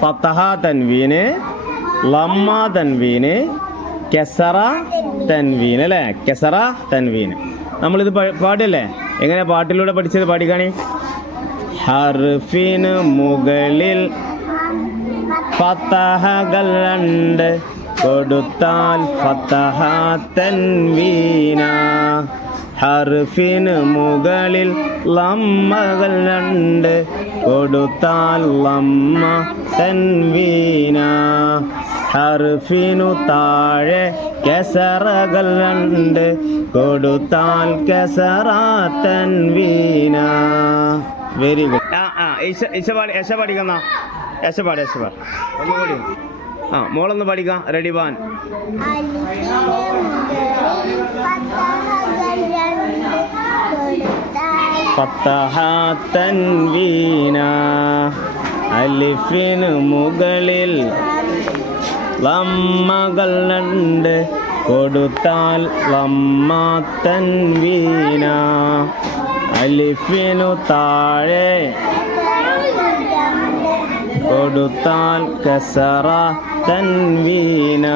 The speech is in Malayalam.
ഫത്തഹ തൻവീന് ലമ്മ തൻവീന് കെസറ തൻവീൻ അല്ലേ? കെസറ തൻവീൻ നമ്മളിത് പാടില്ലേ എങ്ങനെ പാട്ടിലൂടെ പഠിച്ചത് പാടിക്കാണി? ഹർഫിന് മുകളിൽ ഫത്തഹകൾ രണ്ട് കൊടുത്താൽ ഫത്തഹ തൻവീന. ഹർഫിന് മുകളിൽ ലമ്മകൾ രണ്ട് കൊടുത്താൽ ലമ്മ തൻവീന ഹർഫിനു താഴെ കെസറകൾ രണ്ട്. കൊടുത്താൽ കെസറ തൻവീന വെരി ഗുഡ് ആ ആ ഈശപാടി ഈശ പാടി യശ പാടിക്കുന്ന. യശ പാടി യശ പാടി. ഒന്ന് പാടി. ആ മോളൊന്ന് പഠിക്കാം റെഡി വാൻ ഫത്തഹ തൻവീന അലിഫിന് മുകളിൽ ലമ്മകൾ രണ്ട് കൊടുത്താൽ ലമ്മ തൻവീന അലിഫിനു താഴെ കൊടുത്താൽ കസറ തൻവീന